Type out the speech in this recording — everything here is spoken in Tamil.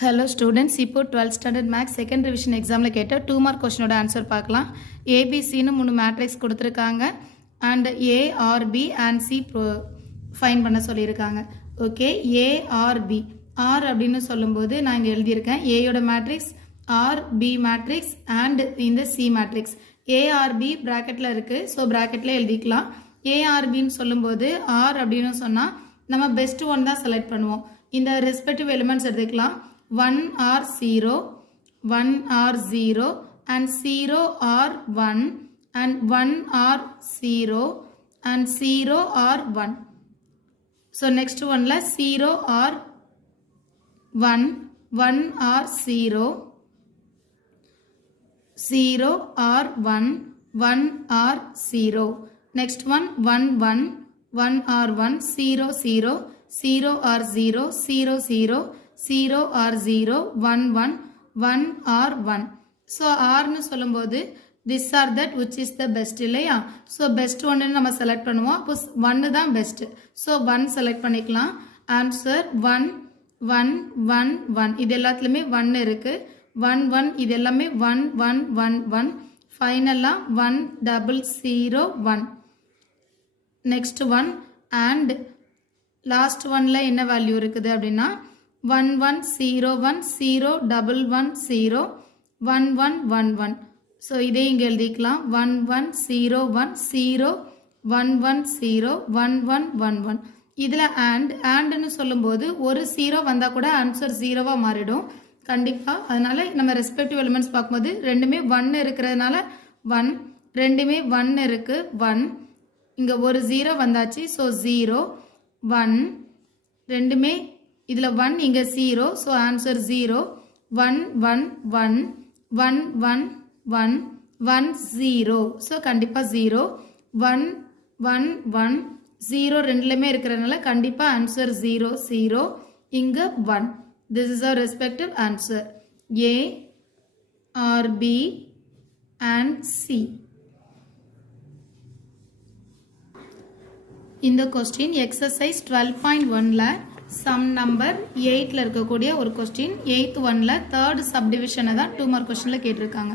ஹலோ ஸ்டூடெண்ட்ஸ், இப்போ 12th standard maths second revision எக்ஸாமில் கேட்ட 2 மார்க் கொஸ்டினோட ஆன்சர் பார்க்கலாம். ஏபிசின்னு 3 மேட்ரிக்ஸ் கொடுத்துருக்காங்க and A R B and C find பண்ண சொல்லியிருக்காங்க. ஓகே, ஏஆர்பி ஆர் அப்படின்னு சொல்லும்போது நான் இங்கே எழுதியிருக்கேன் ஏயோட matrix, R B matrix and இந்த சி மேட்ரிக்ஸ். ஏஆர்பி ப்ராக்கெட்டில் இருக்குது, ஸோ ப்ராக்கெட்டில் எழுதிக்கலாம். ஏஆர்பின்னு சொல்லும்போது ஆர் அப்படின்னு சொன்னால் நம்ம பெஸ்ட் ஒன் தான் செலக்ட் பண்ணுவோம். இந்த ரெஸ்பெக்டிவ் எலிமெண்ட்ஸ் எடுத்துக்கலாம். 1 or 0, 1 or 0 and 0 or 1 and 1 or 0 and 0 or 1. So next one la 0 or 1, 1 or 0, 0 or 1, 1 or 0. Next one 1, 1, 1 or 1, 0, 0, 0 or 0, 0, 0, 0 or 0, 1, 1, 1 or 1. So R னு சொல்லும்போது this or that which is the best இல்லையா? So best ஒன்று நம்ம செலக்ட் பண்ணுவோம். அப்போ 1 தான் பெஸ்ட். ஸோ 1 செலக்ட் பண்ணிக்கலாம். ஆன்சர் 1, 1, 1, 1. இது எல்லாத்துலேயுமே 1 இருக்கு. 1, 1 இது எல்லாமே 1, 1, 1, 1. ஃபைனலாக 1, 0, 0, 1. நெக்ஸ்ட் ஒன் அண்ட் லாஸ்ட் ஒன்ல என்ன வேல்யூ இருக்குது அப்படின்னா 1, 1, 0, 1, 0, 1, 1, 0, 1, 1, 1, 1. ஸோ இதே இங்கே எழுதிக்கலாம். 1, 1, 0, 1, 0, 1, 1, 0, 1, 1, 1, 1. இதில் ஆண்ட்னு சொல்லும்போது ஒரு 0 வந்தால் கூட ஆன்சர் 0வாக மாறிடும் கண்டிப்பாக. அதனால நம்ம ரெஸ்பெக்டிவ் எலிமெண்ட்ஸ் பார்க்கும்போது ரெண்டுமே 1 இருக்கிறதுனால 1, ரெண்டுமே 1 இருக்கு 1. இங்கே ஒரு 0 வந்தாச்சு, ஸோ 0, 1, ரெண்டுமே இதில் 1 இங்கே 0, ஸோ ஆன்சர் 0, 1, 1, 1, 1, 1, 1, 1, 0. ஸோ கண்டிப்பாக 0, 1, 1, 1, 0 ரெண்டுலேயுமே இருக்கிறதுனால கண்டிப்பாக ஆன்சர் 0, 0, இங்கே 1. This is our respective answer A R B and C. இந்த கொஸ்டின் எக்ஸசைஸ் 12.1ல சம் நம்பர் 8ல் இருக்கக்கூடிய ஒரு கொஸ்டின். 8th 1ல் 3rd சப்டிவிஷனை தான் 2 மார்க் கொஸ்டினில் கேட்டிருக்காங்க.